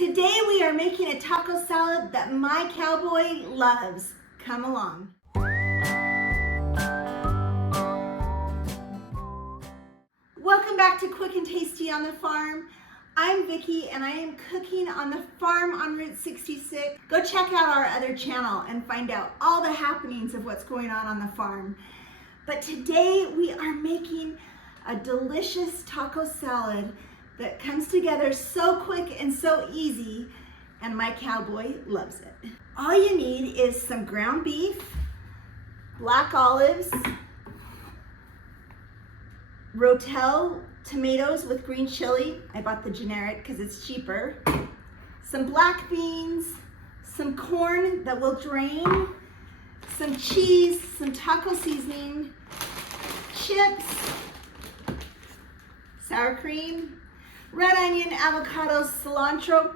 Today we are making a taco salad that my cowboy loves. Come along. Welcome back to Quick and Tasty on the Farm. I'm Vicki and I am cooking on the farm on Route 66. Go check out our other channel and find out all the happenings of what's going on the farm. But today we are making a delicious taco salad that comes together so quick and so easy, and my cowboy loves it. All you need is some ground beef, black olives, rotel tomatoes with green chili. I bought the generic because it's cheaper. Some black beans, some corn that will drain, some cheese, some taco seasoning, chips, sour cream, red onion, avocado, cilantro.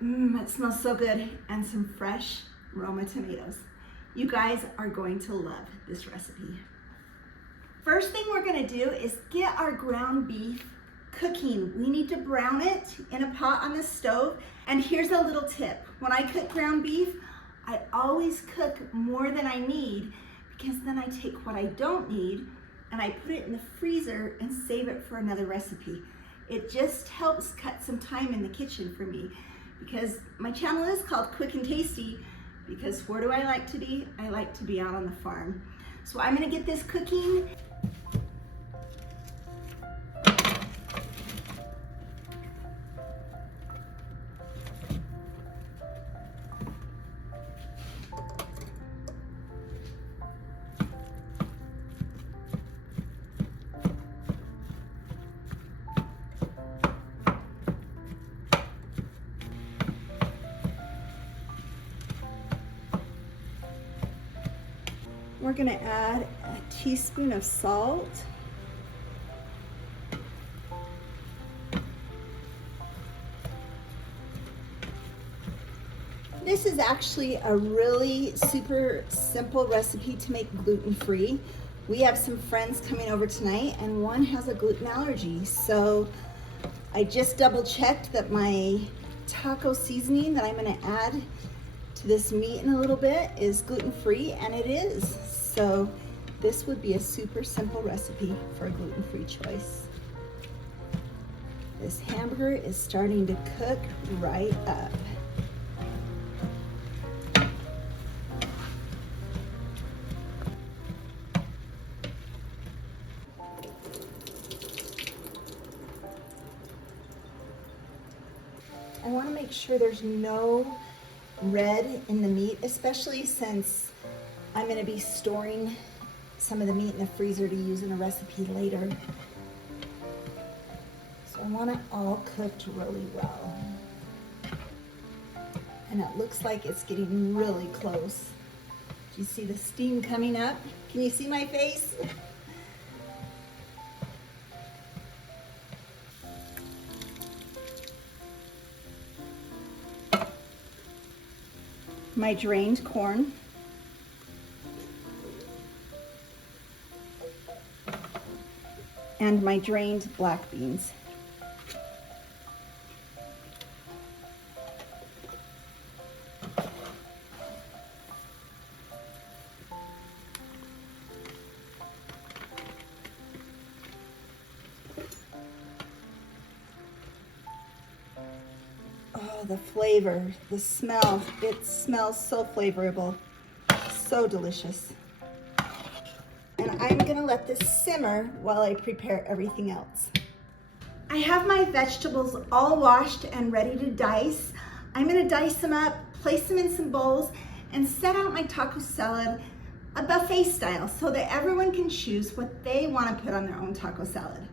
It smells so good. And some fresh Roma tomatoes. You guys are going to love this recipe. First thing we're gonna do is get our ground beef cooking. We need to brown it in a pot on the stove. And here's a little tip. When I cook ground beef, I always cook more than I need, because then I take what I don't need and I put it in the freezer and save it for another recipe. It just helps cut some time in the kitchen for me, because my channel is called Quick and Tasty, because where do I like to be? I like to be out on the farm. So I'm gonna get this cooking. We're gonna add a teaspoon of salt. This is actually a really super simple recipe to make gluten-free. We have some friends coming over tonight and one has a gluten allergy. So I just double checked that my taco seasoning that I'm gonna add to this meat in a little bit is gluten-free, and it is. So this would be a super simple recipe for a gluten-free choice. This hamburger is starting to cook right up. I want to make sure there's no red in the meat, especially since I'm going to be storing some of the meat in the freezer to use in a recipe later. So I want it all cooked really well. And it looks like it's getting really close. Do you see the steam coming up? Can you see my face? My drained corn. And my drained black beans. Oh, the flavor, the smell, it smells so flavorful, so delicious. And I'm gonna let this simmer while I prepare everything else. I have my vegetables all washed and ready to dice. I'm gonna dice them up, place them in some bowls, and set out my taco salad a buffet style so that everyone can choose what they wanna put on their own taco salad.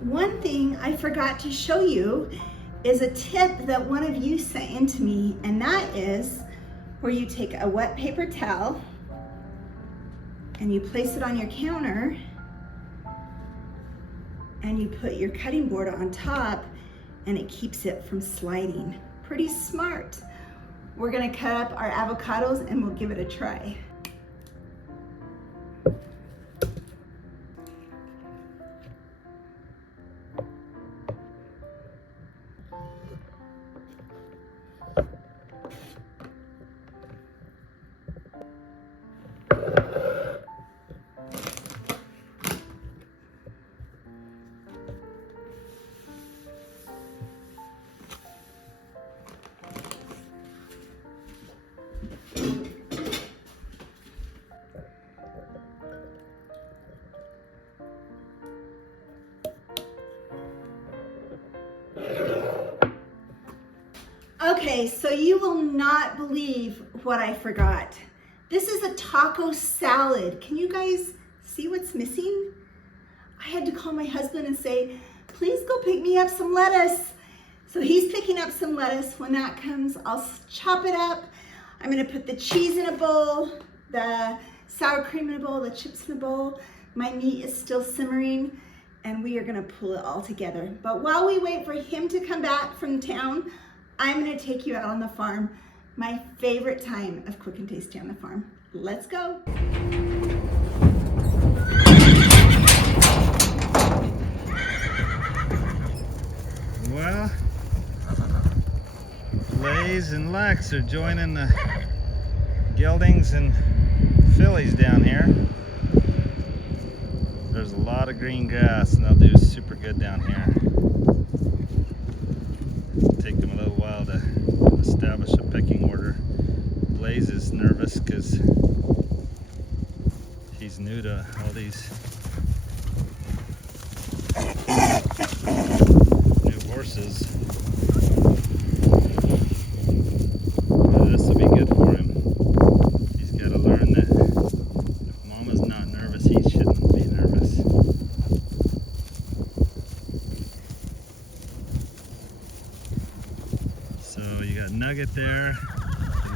One thing I forgot to show you is a tip that one of you sent in to me, and that is where you take a wet paper towel and you place it on your counter and you put your cutting board on top and it keeps it from sliding. Pretty smart. We're gonna cut up our avocados and we'll give it a try. Okay, so you will not believe what I forgot. This is a taco salad. Can you guys see what's missing? I had to call my husband and say, please go pick me up some lettuce. So he's picking up some lettuce. When that comes, I'll chop it up. I'm gonna put the cheese in a bowl, the sour cream in a bowl, the chips in a bowl. My meat is still simmering and we are gonna pull it all together. But while we wait for him to come back from town, I'm gonna take you out on the farm. My favorite time of cook and tasting on the farm. Let's go. Well, Blaze and Lex are joining the geldings and fillies down here. There's a lot of green grass and they'll do super good down here. Take them a little while to establish a pecking order. Blaze is nervous because he's new to all these new horses. But this will be good for him. He's got to learn that if Mama's not nervous, he shouldn't be nervous. So you got Nugget there,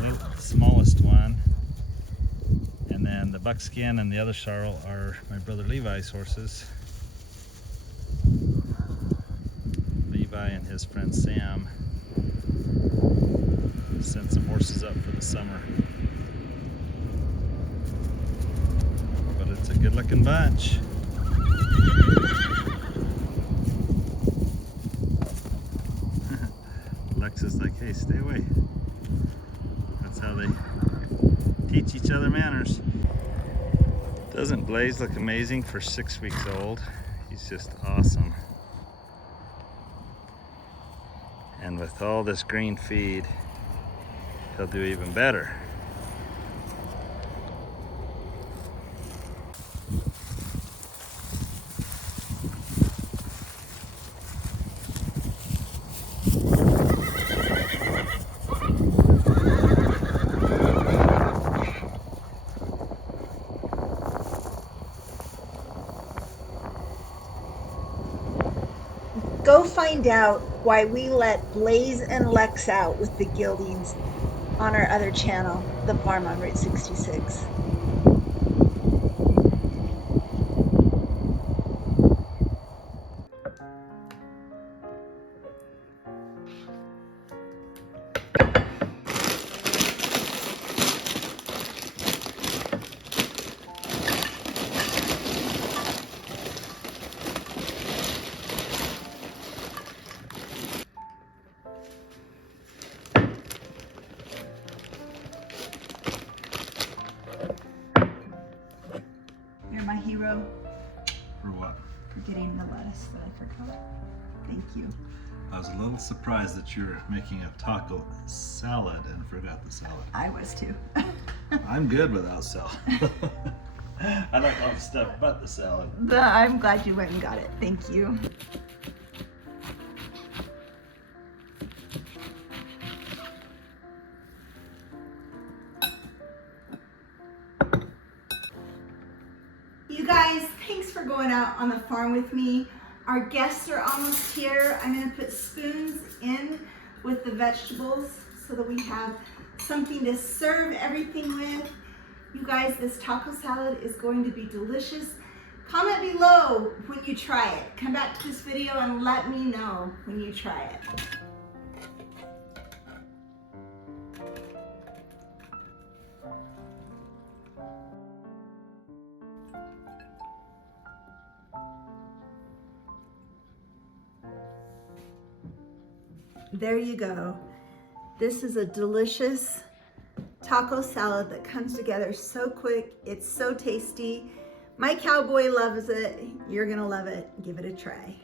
the smallest one, and then the Buckskin and the other Charl are my brother Levi's horses. Levi and his friend Sam sent some horses up for the summer. But it's a good looking bunch. Lex is like, hey, stay away. That's how they teach each other manners. Doesn't Blaze look amazing for 6 weeks old? He's just awesome. And with all this green feed, he'll do even better. Go find out why we let Blaze and Lex out with the geldings on our other channel, The Farm on Route 66. You're my hero For what? for getting the lettuce that I forgot. Thank you. I was a little surprised that you're making a taco salad and forgot the salad. I was too. I'm good without salad. I like all the stuff but the salad. But I'm glad you went and got it. Thank you. You guys, thanks for going out on the farm with me. Our guests are almost here. I'm gonna put spoons in with the vegetables so that we have something to serve everything with. You guys, this taco salad is going to be delicious. Comment below when you try it. Come back to this video and let me know when you try it. There you go. This is a delicious taco salad that comes together so quick. It's so tasty. My cowboy loves it. You're gonna love it. Give it a try.